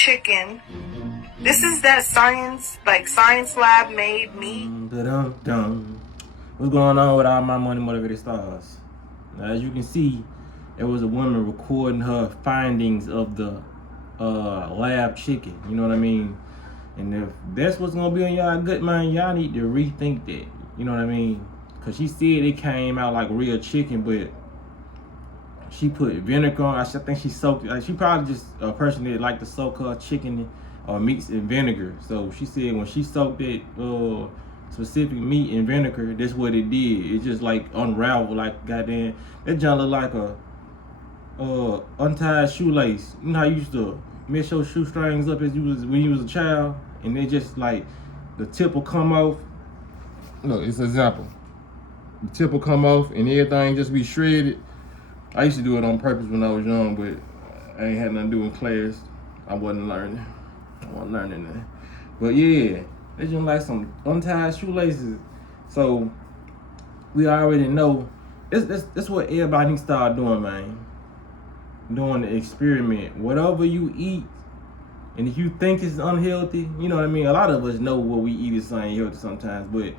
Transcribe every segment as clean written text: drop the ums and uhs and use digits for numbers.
chicken. This is that science lab made meat. What's going on with all my money motivated stars? Now, as you can see, there was a woman recording her findings of the lab chicken. You know what I mean? And if that's what's gonna be on y'all gut mind, y'all need to rethink that. You know what I mean? Cause she said it came out like real chicken, but she put vinegar on. I think she soaked it. Like, she probably just a person that like to soak her chicken or meats in vinegar. So she said when she soaked that specific meat in vinegar, that's what it did. It just like unraveled, like goddamn. That junk look like a untied shoelace. You know how you used to mess your shoestrings up when you was a child, and they just like the tip will come off. Look, it's an example. The tip will come off and everything just be shredded. I used to do it on purpose when I was young, but I ain't had nothing to do in class. I wasn't learning. That. But yeah, they just like some untied shoelaces. So we already know that's what everybody needs to start doing, man. Doing the experiment. Whatever you eat, and if you think it's unhealthy, you know what I mean? A lot of us know what we eat is unhealthy sometimes, but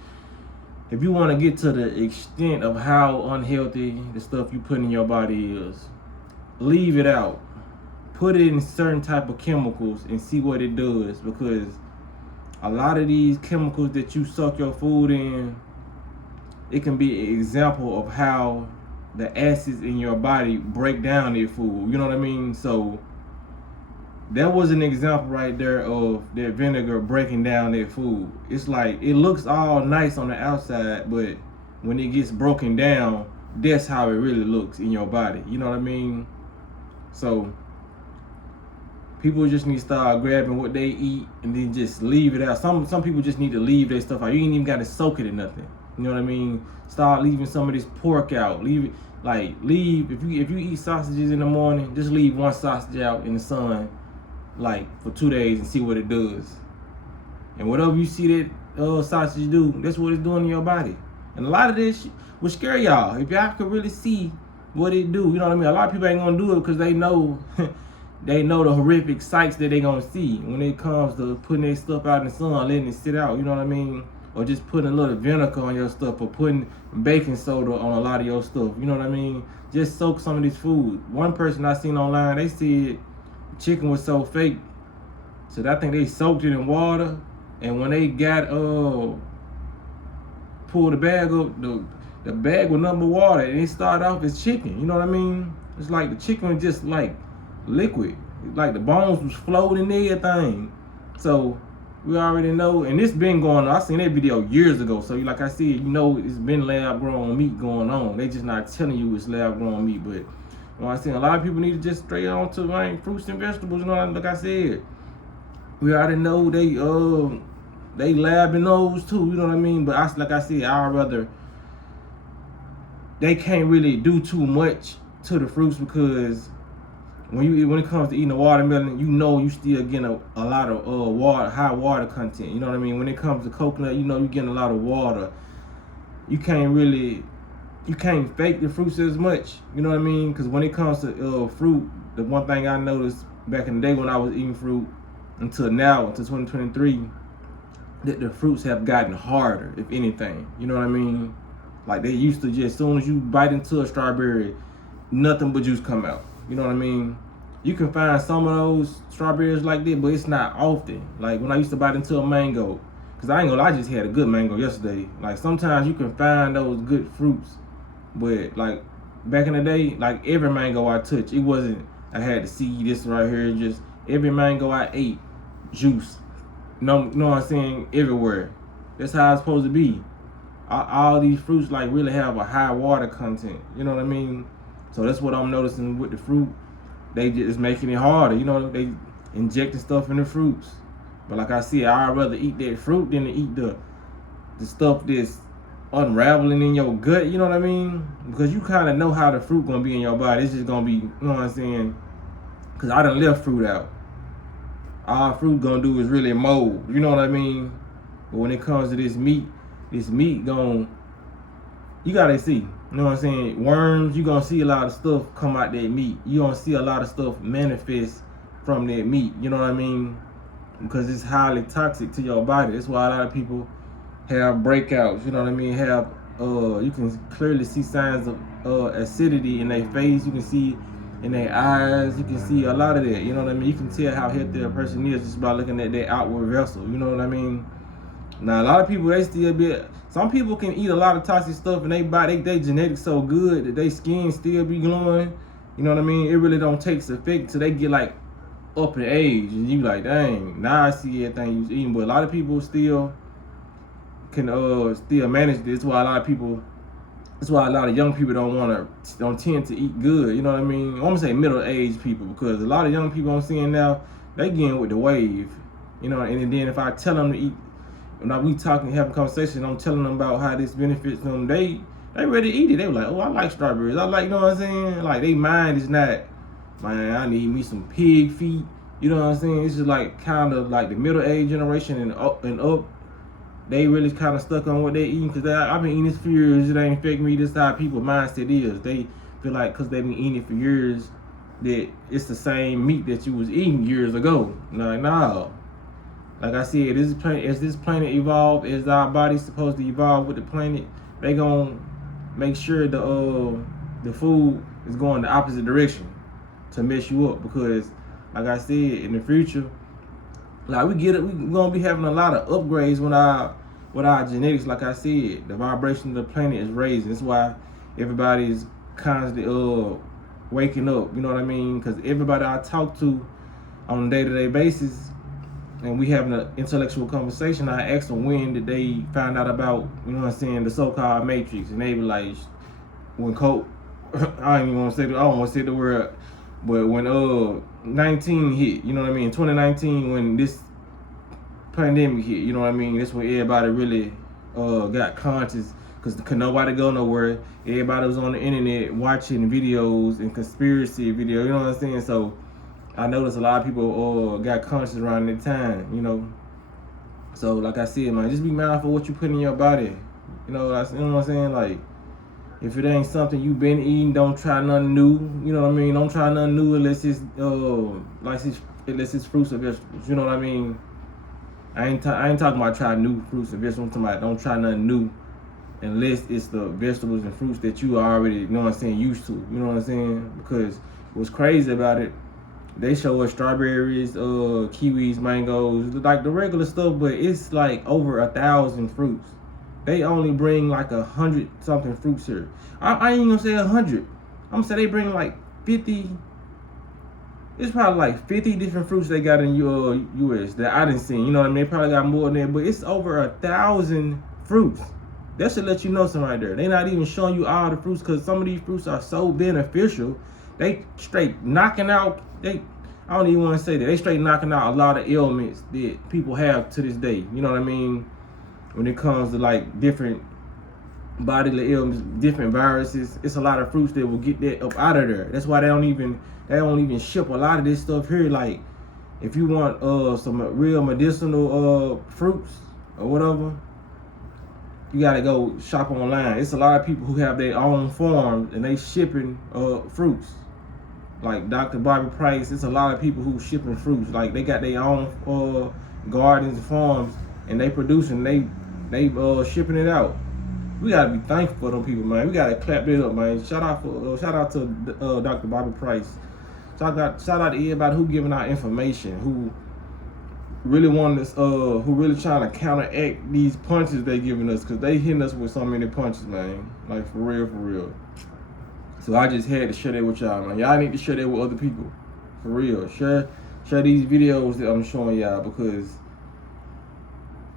if you want to get to the extent of how unhealthy the stuff you put in your body is, leave it out. Put it in certain type of chemicals and see what it does, because a lot of these chemicals that you suck your food in, it can be an example of how the acids in your body break down their food. You know what I mean? So that was an example right there of that vinegar breaking down their food. It's like, it looks all nice on the outside, but when it gets broken down, that's how it really looks in your body. You know what I mean? So people just need to start grabbing what they eat and then just leave it out. Some people just need to leave their stuff out. You ain't even got to soak it in nothing. You know what I mean? Start leaving some of this pork out. Leave it, if you eat sausages in the morning, just leave one sausage out in the sun, like for 2 days, and see what it does. And whatever you see that sausage do, that's what it's doing in your body. And a lot of this will scare y'all if y'all could really see what it do. You know what I mean? A lot of people ain't gonna do it because they know they know the horrific sights that they gonna see when it comes to putting their stuff out in the sun, letting it sit out. You know what I mean? Or just putting a little vinegar on your stuff, or putting baking soda on a lot of your stuff. You know what I mean? Just soak some of this food. One person I seen online, they said chicken was so fake, so I think they soaked it in water, and when they got pulled the bag up, the bag was nothing but water, and it started off as chicken. You know what I mean? It's like the chicken was just like liquid, like the bones was floating and everything. So we already know, and this been going on. I seen that video years ago. So like I said, you know, it's been lab grown meat going on. They just not telling you it's lab grown meat, but you know what I'm saying, a lot of people need to just straight on to like fruits and vegetables. You know, like I said, we already know they labbing those too. You know what I mean? But like I said, I'd rather, they can't really do too much to the fruits, because when it comes to eating a watermelon, you know you still getting a lot of high water content. You know what I mean? When it comes to coconut, you know you're getting a lot of water. You can't fake the fruits as much. You know what I mean? Because when it comes to fruit, the one thing I noticed back in the day when I was eating fruit until now, until 2023, that the fruits have gotten harder, if anything. You know what I mean? Like they used to, just as soon as you bite into a strawberry, nothing but juice come out. You know what I mean? You can find some of those strawberries like that, but it's not often. Like when I used to bite into a mango, because I ain't gonna lie, I just had a good mango yesterday. Like sometimes you can find those good fruits, but like back in the day, like every mango I touched, it wasn't, I had to see this right here, just every mango I ate, juice. Know what I'm saying? Everywhere. That's how it's supposed to be. All these fruits like really have a high water content. You know what I mean? So that's what I'm noticing with the fruit. They just making it harder. You know, they injecting stuff in the fruits. But like I said, I'd rather eat that fruit than to eat the stuff that's unraveling in your gut. You know what I mean? Because you kind of know how the fruit gonna be in your body. It's just gonna be, you know what I'm saying? Because I done left fruit out. All fruit gonna do is really mold. You know what I mean? But when it comes to this meat gonna, you gotta see. You know what I'm saying? Worms, you gonna see a lot of stuff come out that meat. You gonna see a lot of stuff manifest from that meat. You know what I mean? Because it's highly toxic to your body. That's why a lot of people have breakouts. You know what I mean? Have you can clearly see signs of acidity in their face. You can see in their eyes. You can see a lot of that. You know what I mean? You can tell how healthy a person is just by looking at their outward vessel. You know what I mean? Now a lot of people, they still be. Some people can eat a lot of toxic stuff and they body, they genetics so good that their skin still be glowing. You know what I mean? It really don't take effect till they get like up in age, and you like, dang, now I see everything you was eating. But a lot of people still can still manage this. That's why a lot of people, that's why a lot of young people don't tend to eat good. You know what I mean? I'm gonna say middle-aged people, because a lot of young people I'm seeing now, they getting with the wave. You know, and then if I tell them to eat, when we talking, having conversation, I'm telling them about how this benefits them, they ready to eat it. They were like, oh, I like strawberries. I like, you know what I'm saying? Like, they mind is not, man, I need me some pig feet. You know what I'm saying? It's just like kind of like the middle-aged generation and up. They really kind of stuck on what they eating, because I've been eating this for years. It ain't affect me. This how people's mindset is. They feel like because they've been eating it for years that it's the same meat that you was eating years ago. Like, no. Like I said, as this planet evolve, as our body's supposed to evolve with the planet, they gonna make sure the food is going the opposite direction to mess you up. Because, like I said, in the future, like we gonna be having a lot of upgrades with our genetics. Like I said, the vibration of the planet is raising. That's why everybody's constantly waking up. You know what I mean? Because everybody I talk to on a day-to-day basis, and we having an intellectual conversation, I asked them when did they find out about, you know what I'm saying, the so-called Matrix, and they were like, when I don't even want to say I don't want to say the word, but when 19 hit, you know what I mean, 2019, when this pandemic hit, you know what I mean, that's when everybody really got conscious, because could nobody go nowhere. Everybody was on the internet watching videos and conspiracy videos, you know what I'm saying? So I noticed a lot of people got conscious around that time, you know. So like I said, man, just be mindful of what you put in your body. You know what I'm saying? Like, if it ain't something you been eating, don't try nothing new. You know what I mean? Don't try nothing new unless it's unless it's fruits or vegetables. You know what I mean? I ain't talking about try new fruits and vegetables. I'm talking about don't try nothing new unless it's the vegetables and fruits that you already, you know what I'm saying, used to. You know what I'm saying? Because what's crazy about it, they show us strawberries, kiwis, mangoes, like the regular stuff, but it's like over 1,000 fruits. They only bring like 100 something fruits here. I ain't gonna say 100. I'm gonna say they bring like 50. It's probably like 50 different fruits they got in US that I didn't see. You know what I mean? They probably got more than that, but it's over 1,000 fruits. That should let you know something right there. They not even showing you all the fruits, because some of these fruits are so beneficial. They straight knocking out, I don't even want to say that. They straight knocking out a lot of ailments that people have to this day. You know what I mean? When it comes to like different bodily ailments, different viruses, it's a lot of fruits that will get that up out of there. That's why they don't even ship a lot of this stuff here. Like, if you want some real medicinal fruits or whatever, you gotta go shop online. It's a lot of people who have their own farms and they shipping fruits. Like Dr. Bobby Price, it's a lot of people who shipping fruits. Like, they got their own gardens and farms, and they producing, they shipping it out. We gotta be thankful for them people, man. We gotta clap it up, man. Shout out to Dr. Bobby Price. Shout out to everybody who giving out information, who really want us, who really trying to counteract these punches they giving us, because they hitting us with so many punches, man. Like, for real. So I just had to share that with y'all, man. Y'all need to share that with other people, for real. Share these videos that I'm showing y'all, because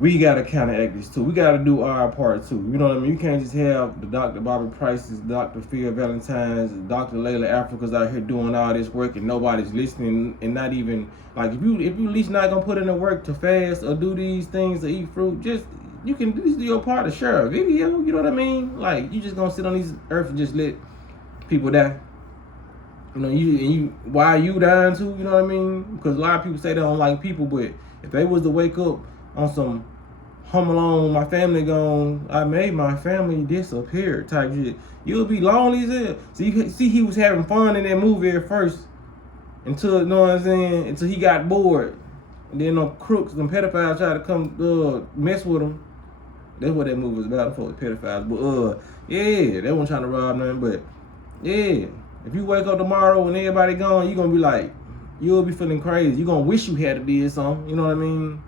we gotta counteract this too. We gotta do our part too. You know what I mean? You can't just have the Dr. Bobby Prices, Dr. Phil Valentine's, Dr. Layla Africa's out here doing all this work and nobody's listening, and not even like, if you at least not gonna put in the work to fast or do these things or eat fruit, just you can do your part to share a video. You know what I mean? Like, you just gonna sit on this earth and just let people die? You know, why you dying too? You know what I mean? Because a lot of people say they don't like people, but if they was to wake up on some Home Alone, my family gone, I made my family disappear type shit, you'll be lonely as hell. So you can see he was having fun in that movie at first, until, you know what I'm saying, until he got bored. And then them crooks, them pedophiles tried to come mess with him. That's what that movie was about, for the pedophiles. But yeah, they weren't trying to rob nothing. But yeah, if you wake up tomorrow and everybody gone, you gonna be like, you'll be feeling crazy. You gonna wish you had to did something. You know what I mean?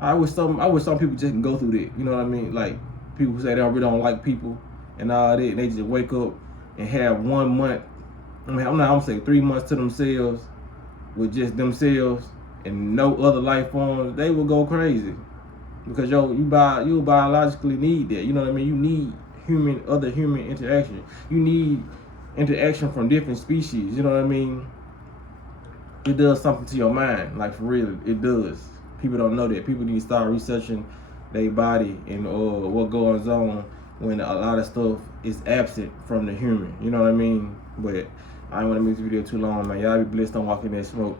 I wish some people just can go through that. You know what I mean? Like people who say they really don't like people and all that, they just wake up and have 1 month. I'm gonna say 3 months to themselves with just themselves and no other life forms. They will go crazy because you biologically need that. You know what I mean? You need other human interaction. You need interaction from different species. You know what I mean? It does something to your mind, like for real, it does. People don't know that. People need to start researching their body and what goes on when a lot of stuff is absent from the human. You know what I mean? But I don't want to make this video too long, man. Y'all be blessed. Don't walk in that smoke.